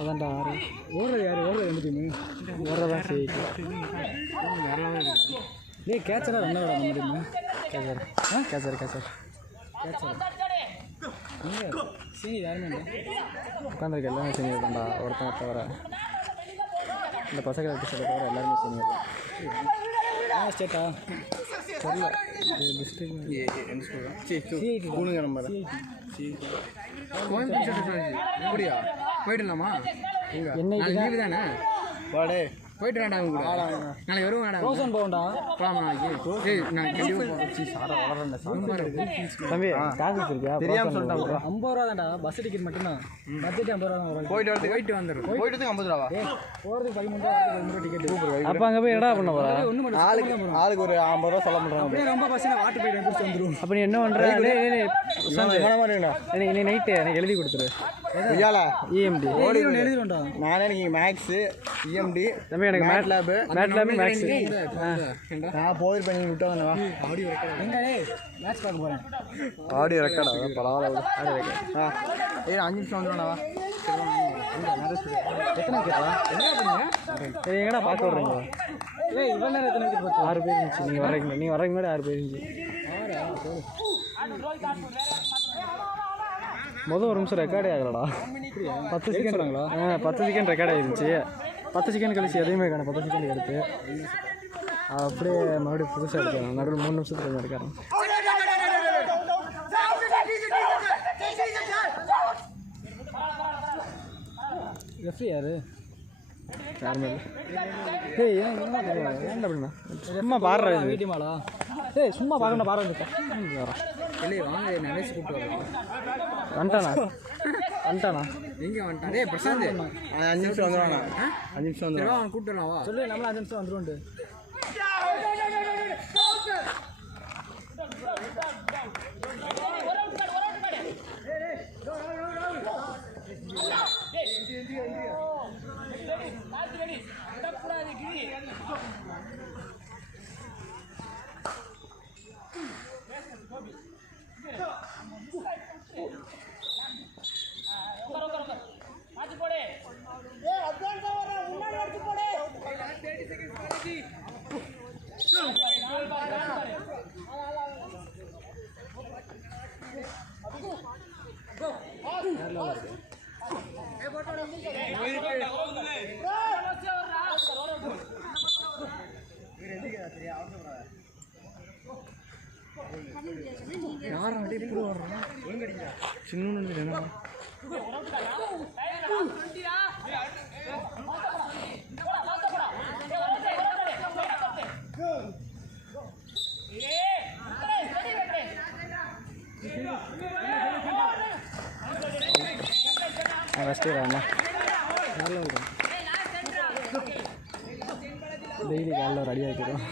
அதான்டா ஓடுறது யாரு ஓடுறது எந்த டீமு ஓடுறதான் சரி நீ கேட்சரா என்ன விட முடியுமா கேட்சர் கேட்சர் கேட்சர் கேட்சர் இங்கே சீனியர் யாருமே இல்லை உட்காந்துருக்க எல்லாமே சீனியர் தான்டா ஒருத்தன் தவிர இந்த பசங்க டிஸ்ட்ரிக்ட் தவிர எல்லாருமே சீனியர் தான் ஸ்டேட்டா தெரியல டிஸ்ட்ரிக்ட் கூணுங்க நம்பர் அப்படியா போயிடலாமா என்ன லீவு தானே வாடே போயிட்டு வேண்டாம் அவங்க கூட நாளைக்கு வருவோம் வேண்டாம் ரோசன் போகண்டா போகலாமா நாளைக்கு நான் தம்பி காசு வச்சிருக்கியா தெரியாமல் சொல்லிட்டாங்க 50 ரூபா தான்டா பஸ் டிக்கெட் மட்டும்தான் பட்ஜெட் 50 ரூபா தான் போயிட்டு வந்துடும் போயிட்டு 50 ரூபா போகிறதுக்கு 13 ரூபா டிக்கெட் அப்போ அங்கே போய் என்னடா பண்ண போகிறா ஆளுக்கு ஒரு 50 ரூபா சொல்ல மாட்டோம் அப்படியே ரொம்ப பசங்க வாட்டு போயிட்டு வந்துடும் அப்போ நீ என்ன பண்ணுற நீ நைட்டு எனக்கு எழுதி கொடுத்துரு இஎம்டி எழுதிடும்டா நானே எனக்கு மேக்ஸு இஎம்டி தம்பி எனக்கு மேட்லேப் மேக்ஸ் நான் போய் பண்ணி விட்டு வந்தேன் ஆடியோ ரெக்கார்ட் எங்க மேட்ச் பார்க்க போகிறேன் ஆடியோ ரெக்கார்டா பரவாயில்ல ஆடியோ ரெக்கார்ட் 5 நிமிஷம் வந்துடும்ண்ணா எத்தனை கேட்டா என்ன பண்ணுங்க எங்கடா பார்க்க விட்றீங்க இவ்வளோ நேரம் எத்தனை பேர் 6 பேர் இருந்துச்சு நீங்கள் வரீங்க முன்னாடி 6 பேர் இருந்துச்சு மொதல் ஒரு நிமிஷம் ரெக்கார்டே ஆகலடா 10 செகண்ட் 10 செகண்ட் ரெக்கார்ட் ஆகிருந்துச்சு 10 செகண்ட் கழிச்சு எதையுமே காணும் 10 செகண்ட் எடுத்து அப்படியே மறுபடியும் புதுசாக எடுக்கிறேன் நடுவில் 3 நிமிஷத்துக்கு எடுக்கிறேன் ரெஃப்ரி யாரு யாருமே ஏய் ஏன்டா அப்படின்னா சும்மா பாடுற வீட்டு மாலா ஏய் சும்மா பார்க்கணும் பாடுற வெளியே வாங்க நினைச்சு கூப்பிட்டு வரேன் வந்துட்டானா எங்கே வந்துட்டான் டேய் பிரசாந்த் 5 நிமிஷம் வந்துடுவாண்ணா 5 நிமிஷம் வந்துடுவான் கூப்பிட்டு வரலாம் வா சொல்லு நம்மளும் 5 நிமிஷம் வந்துடுவோண்டு நல்லா இருக்கு. யாரும் அடி இப்படி வர்றான் சின்ன ஃபஸ்ட்டு வரமா நல்லா இருக்கும். டெய்லி காலையில் ஒரு அடி ஆக்கிடும்.